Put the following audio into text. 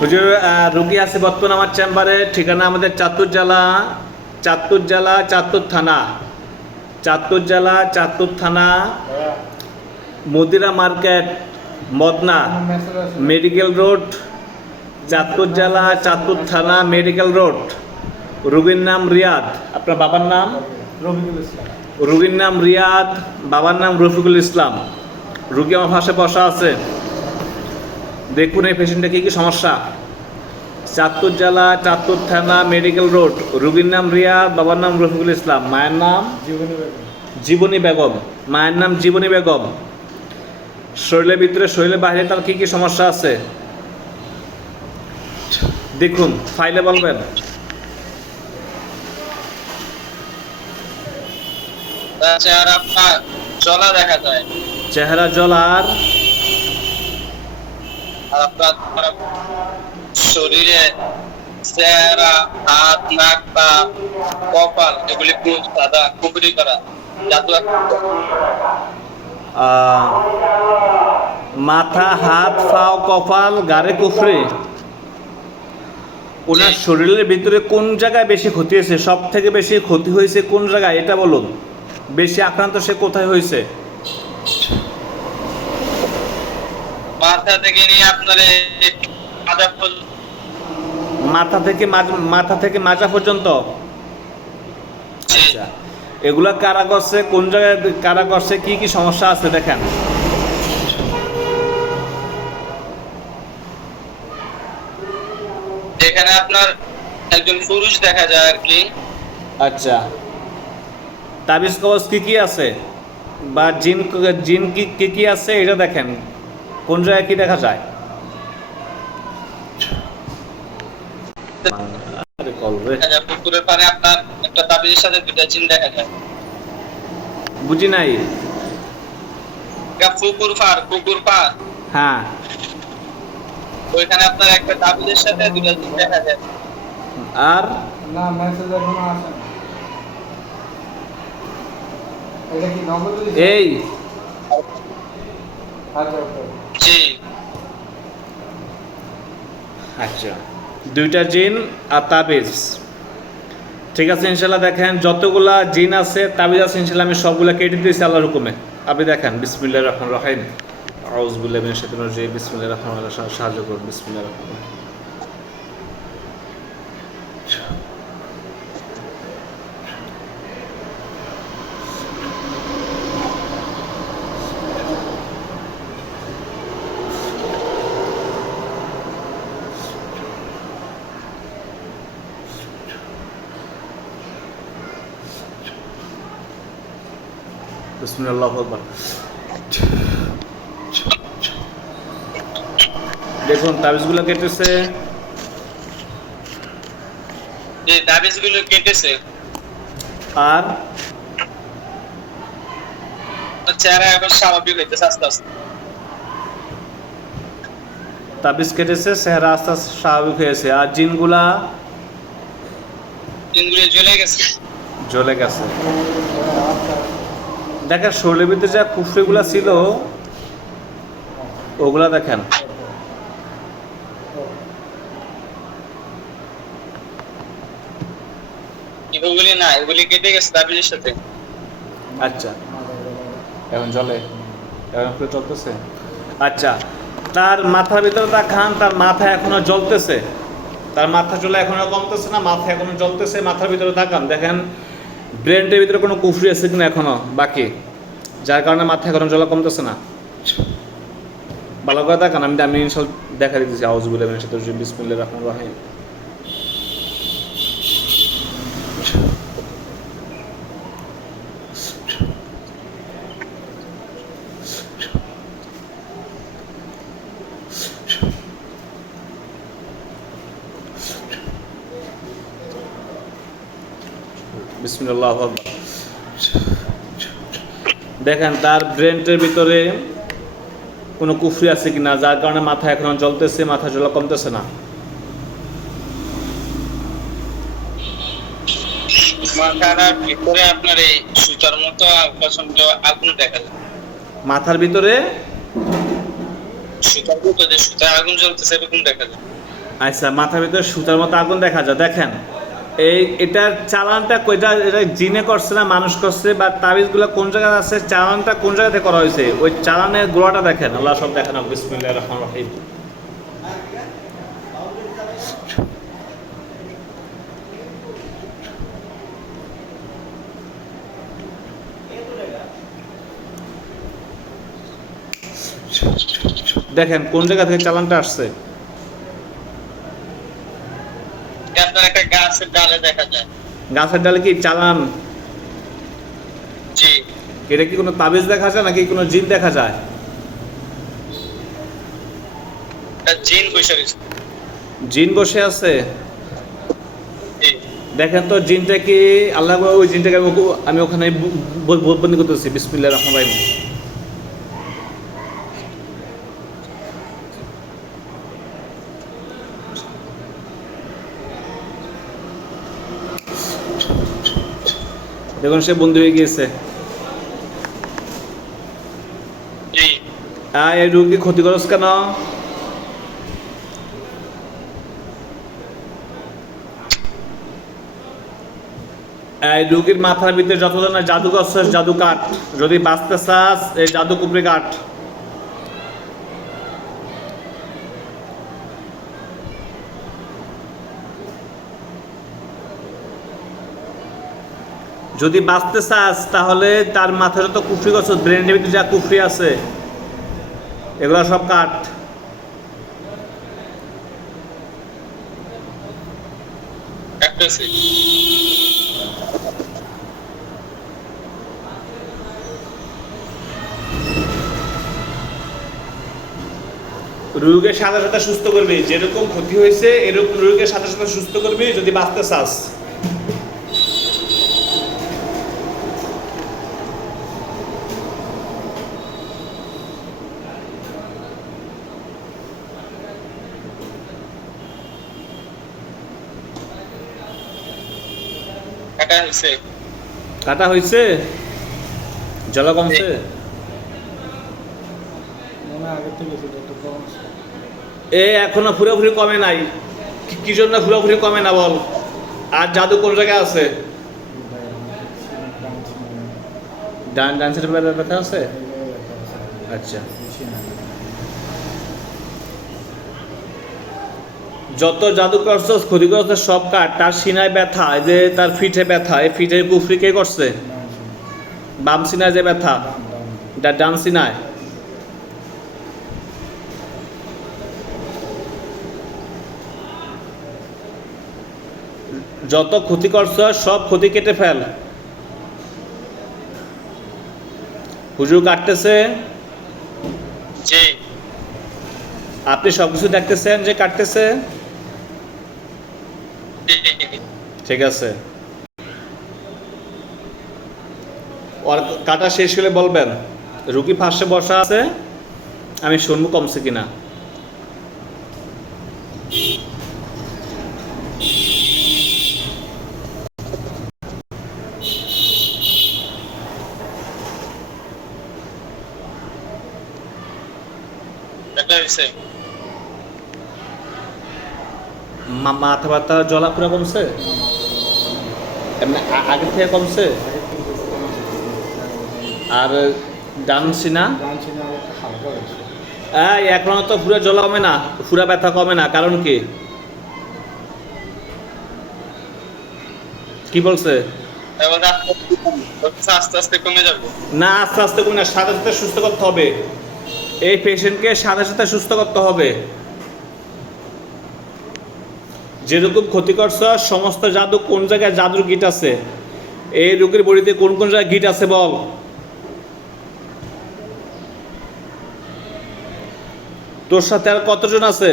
হুজুর রুগী আছে বর্তমানে আমার চেম্বারে, ঠিকানা আমাদের চাঁদপুর জেলা, চাঁদপুর থানা, চাঁদপুর থানা, Madira market, Madna, medical road, Chandpur জেলা, চাঁদপুর থানা, মেডিকেল রোড। রুগীর নাম রিয়াদ। আপনার বাবার নাম? রফিকুল ইসলাম। রুগীর নাম রিয়াদ, বাবার নাম রফিকুল ইসলাম। রুগী আমার পাশে বসা আছে। দেখুন এই পেশেন্টটা কী কী সমস্যা। চাঁদপুর জেলা, চাঁদপুর থানা, মেডিকেল রোড। রুগীর নাম রিয়াদ, বাবার নাম রফিকুল ইসলাম, মায়ের নাম জীবনী বেগম। মায়ের নাম জীবনী বেগম। শরীরের ভিতরে, শরীরের বাইরে তার কী কী সমস্যা আছে দেখুন, ফাইলে বলবেন। চেহারা আপনার জলা দেখা যায়, চেহারা জলার, আর আপনার শরীরে চেহারা, হাত, নাক, পা, কপাল এগুলি পুরো সাদা কুকুরি করা জাদু। মাথা, হাত, পাও, কপাল, গাড়ে কুফরি। ওনার শরীরের ভিতরে কোন জায়গায় বেশি ক্ষতি হয়েছে? সব থেকে বেশি ক্ষতি হয়েছে কোন জায়গায় এটা বলুন। বেশি আক্রান্ত সে কোথায় হয়েছে? মাথা থেকে নিয়ে আপনার মাথা থেকে মাজা পর্যন্ত। আচ্ছা, এগুলা কারা করছে, কোন জায়গায় কারা করছে, কি কি সমস্যা আছে দেখেন। এখানে আপনার একজন পুরুষ দেখা যায় আর কি। আচ্ছা, তাবিজ কবজ কি কি আছে বা জিন কি কি আছে এটা দেখেন। কোন জায়গায় কি দেখা যায়? পুকুরের পাড়ে আপনার একটা তাবিজের সাথে দুটা জিন দেখা যায়। বুঝি নাই। পুকুর পাড়, হ্যাঁ, ওইখানে আপনার একটা তাবিজের সাথে দুটা জিন দেখা যায়। আর না, মেসেজ এখনো আসে না। এটা কি নগদ? এই আচ্ছা, জি, আচ্ছা, দুইটা জিন আর তাবিজ। ঠিক আছে, ইনশাল্লাহ দেখেন যতগুলা জিন আছে, তাবিজ আছে, ইনশাল্লাহ আমি সবগুলা কেটে দিয়েছি আল্লাহর হুকুমে। আপনি দেখেন, বিসমিল্লাহির রহমানির রহিম, আউযু বিল্লাহি মিনাশ শাইতানির রাজিম, বিসমিল্লাহির রহমানির রহিম। সাহায্য করুন, বিসমিল্লাহির রহমানির রহিম। বিসমিল্লাহ, আল্লাহু আকবার। দেখুন তাবিজগুলো কেটেছে। যে তাবিজগুলো কেটেছে, আর চেহারা এখন স্বাভাবিক হইতেছে আস্তে আস্তে। তাবিজ কেটেছে, চেহারা আস্তে আস্তে স্বাভাবিক হয়েছে। আর জিনগুলো জ্বলে গেছে। দেখেন শরীরের ভিতরে যা কুফরিগুলা ছিল ওগুলা দেখেন। এগুলি না, এগুলি কেটে গেছে তাবিজের সাথে। আচ্ছা, এখন জ্বলে, এখন একটু চলতেছে। আচ্ছা, তার মাথার ভিতরে দেখান, তার মাথা এখনো জ্বলতেছে। তার মাথা চলে এখনো কমতেছে না, মাথা এখনো জ্বলতেছে। মাথার ভিতরে তাকান, দেখেন ব্রেনটার ভিতরে কোনো কুফরি আছে কিনা এখনো বাকি, যার কারণে মাথা এখনো জ্বলা কমতেছে না। ভালো করে তাকান, আমি ইনশাল্লাহ দেখা দিতেছি। আউযু বিল্লাহি মিনাশ শাইতানির রাজিম, বিসমিল্লাহির রহমানির রহিম। বিসমিল্লাহ, আল্লাহু আকবার। দেখেন তার ব্রেনটের ভিতরে কোনো কুফরি আছে কিনা, যার কারণে মাথা এখনো জ্বলতেছে, মাথা জ্বলা কমতেছে না। মাথার ভিতরে আপনার এই সুতার মতো প্রচন্ড আগুন দেখা যায়। মাথার ভিতরে সুতার মতো যে সুতায় আগুন জ্বলতেছে এরকম দেখা যায়। আচ্ছা, মাথার ভিতরে সুতার মতো আগুন দেখা যায়, দেখেন এটার চালানটা কইটা, এটা জিনে করছে না মানুষ করছে, বা তাবিজগুলো কোন জায়গায় আছে, চালানটা কোন জায়গাতে করা হয়েছে, ওই চালানের গোড়াটা দেখেন। আল্লাহ সব দেখেন। বিসমিল্লাহির রহমানির রহিম। দেখেন কোন জায়গা থেকে চালানটা আসছে। আপনার একটা গাছের ডালে দেখা যায়। গাছের ডালে কি চালান? জি, এটা কি কোনো তাবিজ দেখা যায় নাকি কোনো জিন দেখা যায়? এটা জিন বসে রয়েছে। জিন বসে আছে। জি, দেখেন তো জিনটা কি আল্লাহ, ওই জিনটাকে আমি ওখানে বন্দি করতেছি। বিসমিল্লাহির রহমানির রহিম। দেখুন সে বন্দি হয়ে গিয়েছে। জি, এই রোগী ক্ষতি করছ কেন? এই রোগীর মাথার ভিতরে যত ধরনের জাদু করছিস, জাদু কাট। যদি বাঁচতে চাস এই জাদু কুপড়ে কাট। যদি বাঁচতে চাস তাহলে তার মাথায় যত কুফরি করছো, ব্রেনের ভিতরে যা কুফরি আছে এগুলো সব কাট। কাটতেছি। রোগীকে সাথে সাথে সুস্থ করবি, যেরকম ক্ষতি হয়েছে এরকম রোগীকে সাথে সাথে সুস্থ করবি যদি বাঁচতে চাস। কাটা হয়েছে। কাটা হয়েছে? জ্বালা কমছে? মনে হয় আগের থেকে সেটা একটু কম আছে। এখনো পুরোপুরি কমে নাই। কি জন্য পুরোপুরি কমে না বল? আর জাদু কোন জায়গায় আছে? ডান ডান সাইডে ব্যথা আছে? আচ্ছা, যত জাদু করছস ক্ষতি করছস সব কাট। তার সিনায় ব্যথা, এই যে তার ফিটে ব্যথা, এই ফিটের কুফরি কে করছে? বাম সিনায় যে ব্যথা, ডান সিনায়। যত ক্ষতি করছস সব ক্ষতি কেটে ফেল। হুজুর কাটতেছে, জি, আপনি সবকিছু দেখতেছেন যে কাটতেছে? জি। ঠিক আছে, ওর কাটা শেষ হলে বলবেন। রুগী পাশে বসা আছে, আমি শুনবো কমছে কিনা। কাটা হয়েছে। মাথা ব্যথা জ্বলা পুরা কমছে? এমনি আগের থেকে কমছে? আর ডান সিনা? জানছি না, একটা হালকা হয়েছে। এখনো তো পুরা জ্বলা কমে না, পুরা ব্যথা কমে না, কারণ কি? কি বলছে? এবার আস্তে আস্তে কমে যাবে। না, আস্তে আস্তে কমে না, সাথে সাথে সুস্থ করতে হবে। এই পেশেন্টকে সাথে সাথে সুস্থ করতে হবে। যেরকম ক্ষতি করছ সমস্ত জাদু কোন জায়গায় জাদুর গিট আছে, এই রোগীর বডিতে কোন কোন জায়গায় গিট আছে বল। তোর সাথে আর কতজন আছে?